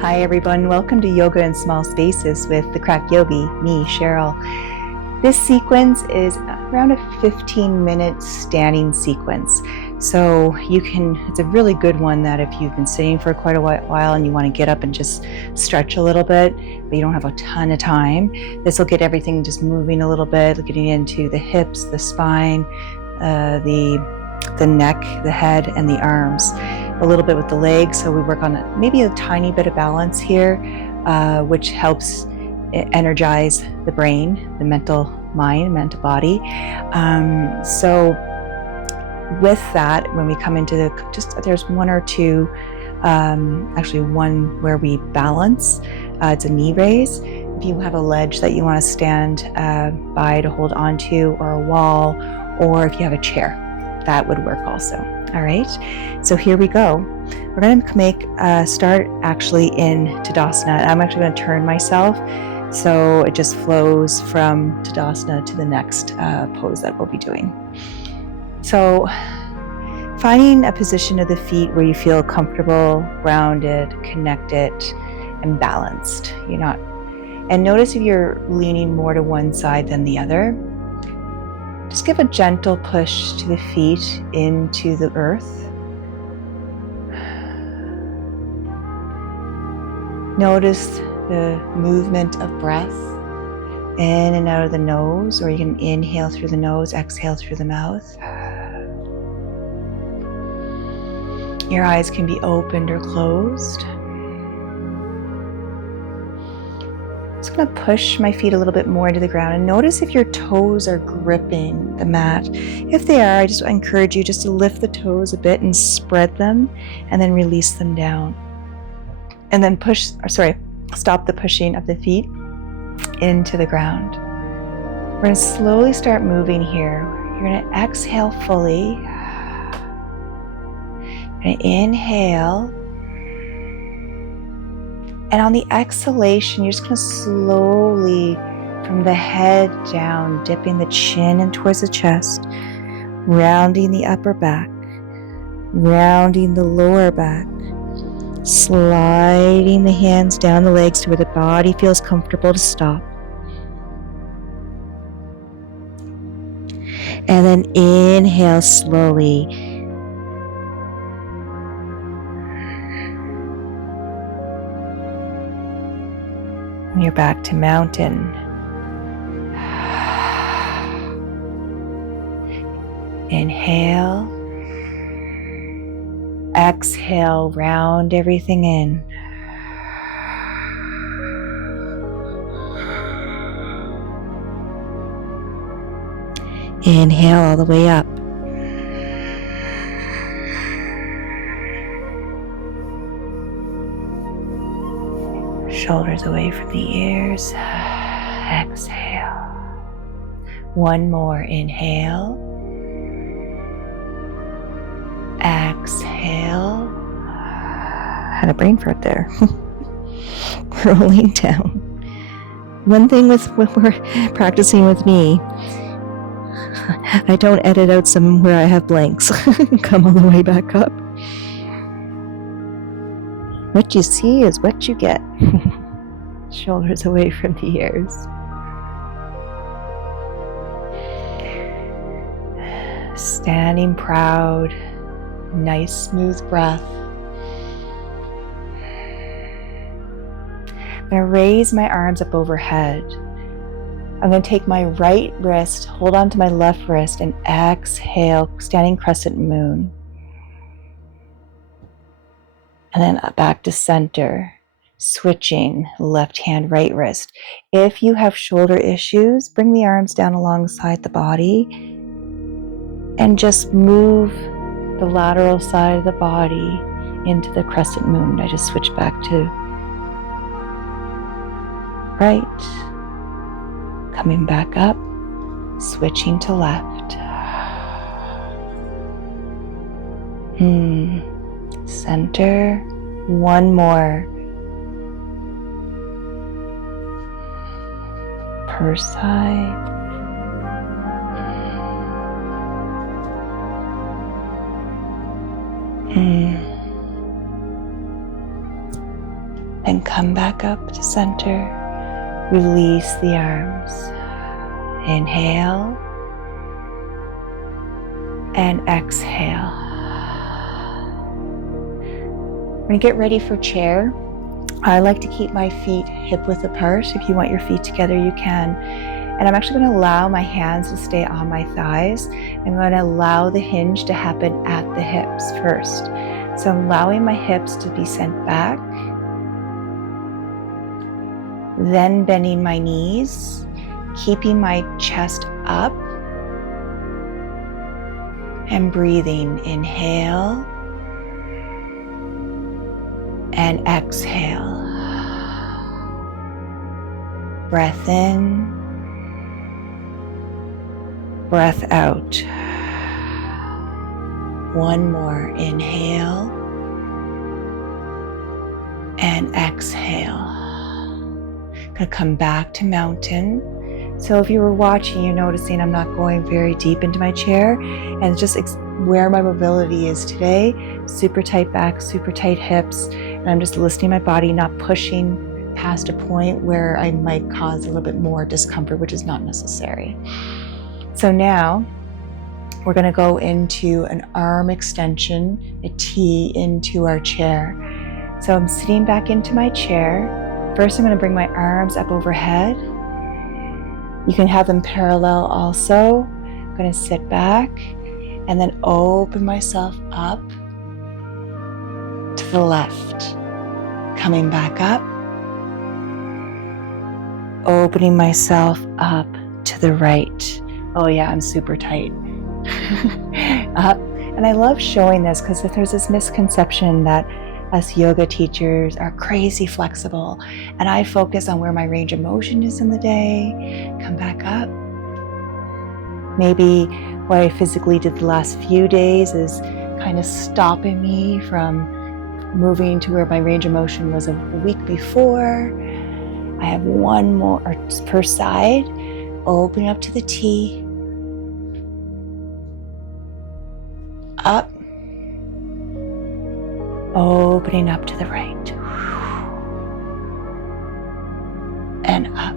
Hi everyone, welcome to Yoga in Small Spaces with the Crack Yogi, me, Cheryl. This sequence is around a 15-minute standing sequence. So it's a really good one that if you've been sitting for quite a while and you want to get up and just stretch a little bit, but you don't have a ton of time, this will get everything just moving a little bit, getting into the hips, the spine, the neck, the head, and the arms. A little bit with the legs, so we work on maybe a tiny bit of balance here, which helps energize the brain, the mental mind, mental body. So with that, when we come into there's one or two, actually one where we balance. It's a knee raise. If you have a ledge that you want to stand by to hold onto, or a wall, or if you have a chair, that would work also. All right, so here we go. We're going to start actually in Tadasana. I'm actually going to turn myself so it just flows from Tadasana to the next pose that we'll be doing. So finding a position of the feet where you feel comfortable, grounded, connected, and balanced. And notice if you're leaning more to one side than the other. Just give a gentle push to the feet into the earth. Notice the movement of breath in and out of the nose, or you can inhale through the nose, exhale through the mouth. Your eyes can be opened or closed. I'm just going to push my feet a little bit more into the ground and notice if your toes are gripping the mat. If they are, I just encourage you just to lift the toes a bit and spread them and then release them down. And then stop the pushing of the feet into the ground. We're going to slowly start moving here. You're going to exhale fully. You're going to inhale. And on the exhalation, you're just going to slowly, from the head down, dipping the chin in towards the chest, rounding the upper back, rounding the lower back, sliding the hands down the legs to where the body feels comfortable to stop. And then inhale slowly. And you're back to mountain. Inhale. Exhale, round everything in. Inhale all the way up. Shoulders away from the ears. Exhale. One more. Inhale. Exhale. Had a brain fart there. Rolling down. One thing when we're practicing with me, I don't edit out some where I have blanks. Come all the way back up. What you see is what you get. Shoulders away from the ears. Standing proud. Nice smooth breath. I'm going to raise my arms up overhead. I'm going to take my right wrist, hold on to my left wrist, and exhale, standing crescent moon. And then back to center, switching left hand, right wrist. If you have shoulder issues, bring the arms down alongside the body and just move the lateral side of the body into the crescent moon. I just switch back to right, coming back up, switching to left. Center, one more per side. Then come back up to center. Release the arms. Inhale and exhale. We're going to get ready for chair. I like to keep my feet hip width apart. If you want your feet together, you can. And I'm actually going to allow my hands to stay on my thighs. I'm going to allow the hinge to happen at the hips first. So I'm allowing my hips to be sent back, then bending my knees, keeping my chest up, and breathing. Inhale and exhale. Breath in, breath out. One more. Inhale and exhale. Gonna come back to mountain. So if you were watching, you're noticing I'm not going very deep into my chair, and just where my mobility is today. Super tight back, super tight hips, and I'm just listening my body, not pushing past a point where I might cause a little bit more discomfort, which is not necessary. So now we're going to go into an arm extension, a T into our chair. So I'm sitting back into my chair. First, I'm going to bring my arms up overhead. You can have them parallel also. I'm going to sit back and then open myself up to the left. Coming back up. Opening myself up to the right. Oh yeah, I'm super tight. And I love showing this because if there's this misconception that us yoga teachers are crazy flexible, and I focus on where my range of motion is in the day. Come back up. Maybe what I physically did the last few days is kind of stopping me from moving to where my range of motion was a week before. I have one more per side. Opening up to the T. Up. Opening up to the right. And up.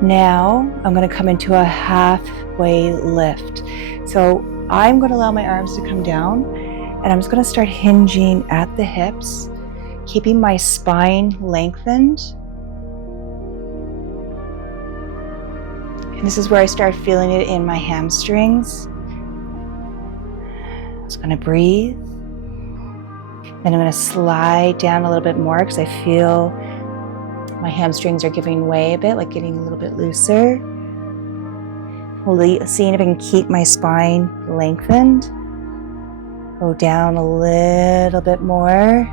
Now I'm going to come into a halfway lift. So I'm going to allow my arms to come down, and I'm just going to start hinging at the hips, keeping my spine lengthened. And this is where I start feeling it in my hamstrings. Just going to breathe. Then I'm going to slide down a little bit more because I feel my hamstrings are giving way a bit, like getting a little bit looser. Seeing if I can keep my spine lengthened. Go down a little bit more.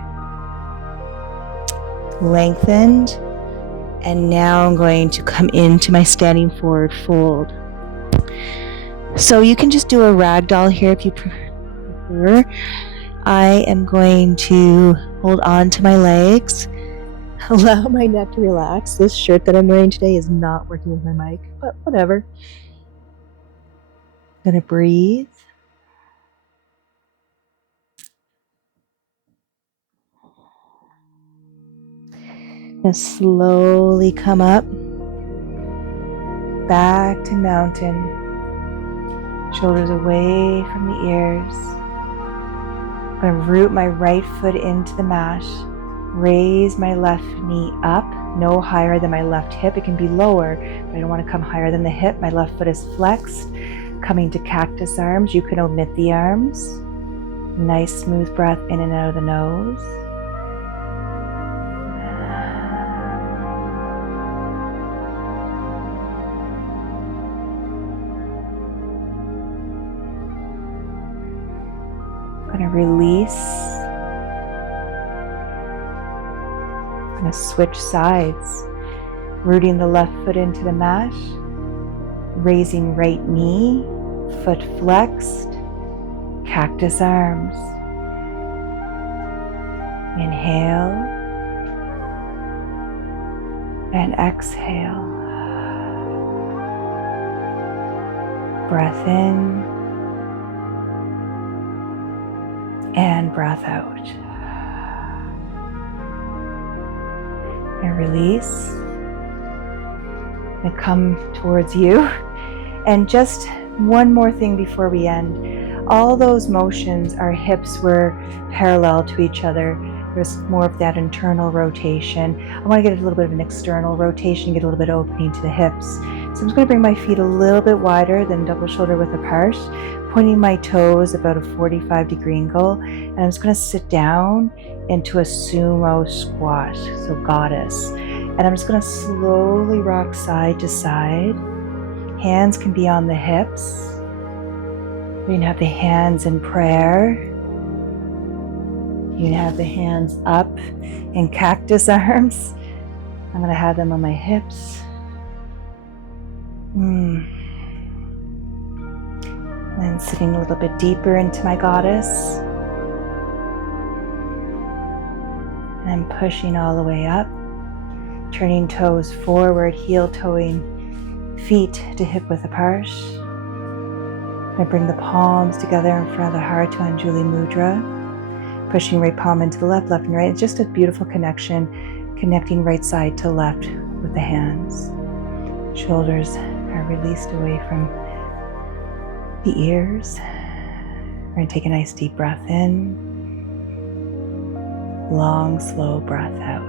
Lengthened. And now I'm going to come into my standing forward fold. So you can just do a ragdoll here if you prefer. I am going to hold on to my legs, allow my neck to relax. This shirt that I'm wearing today is not working with my mic, but whatever. I'm going to breathe. And slowly come up, back to mountain, shoulders away from the ears. I'm going to root my right foot into the mat, raise my left knee up, no higher than my left hip. It can be lower, but I don't want to come higher than the hip. My left foot is flexed, coming to cactus arms. You can omit the arms. Nice smooth breath in and out of the nose. I'm going to release. I'm going to switch sides, rooting the left foot into the mat, raising right knee, foot flexed, cactus arms. Inhale and exhale. Breath in and breath out. and release. And come towards you. And just one more thing before we end. All those motions, our hips were parallel to each other. There's more of that internal rotation. I want to get a little bit of an external rotation, get a little bit opening to the hips. So I'm just going to bring my feet a little bit wider than double shoulder width apart, pointing my toes about a 45-degree angle. And I'm just going to sit down into a sumo squat, so goddess. And I'm just going to slowly rock side to side. Hands can be on the hips. You can have the hands in prayer. You can have the hands up in cactus arms. I'm going to have them on my hips. And then sitting a little bit deeper into my goddess. And I'm pushing all the way up. Turning toes forward, heel toeing, feet to hip width apart. I bring the palms together in front of the heart to Anjuli Mudra. Pushing right palm into the left, left and right. It's just a beautiful connection, connecting right side to left with the hands. Shoulders are released away from the ears. We're going to take a nice deep breath in. Long, slow breath out.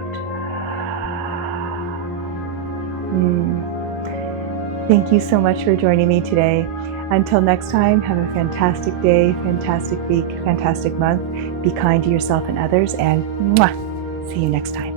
Thank you so much for joining me today. Until next time, have a fantastic day, fantastic week, fantastic month. Be kind to yourself and others, and see you next time.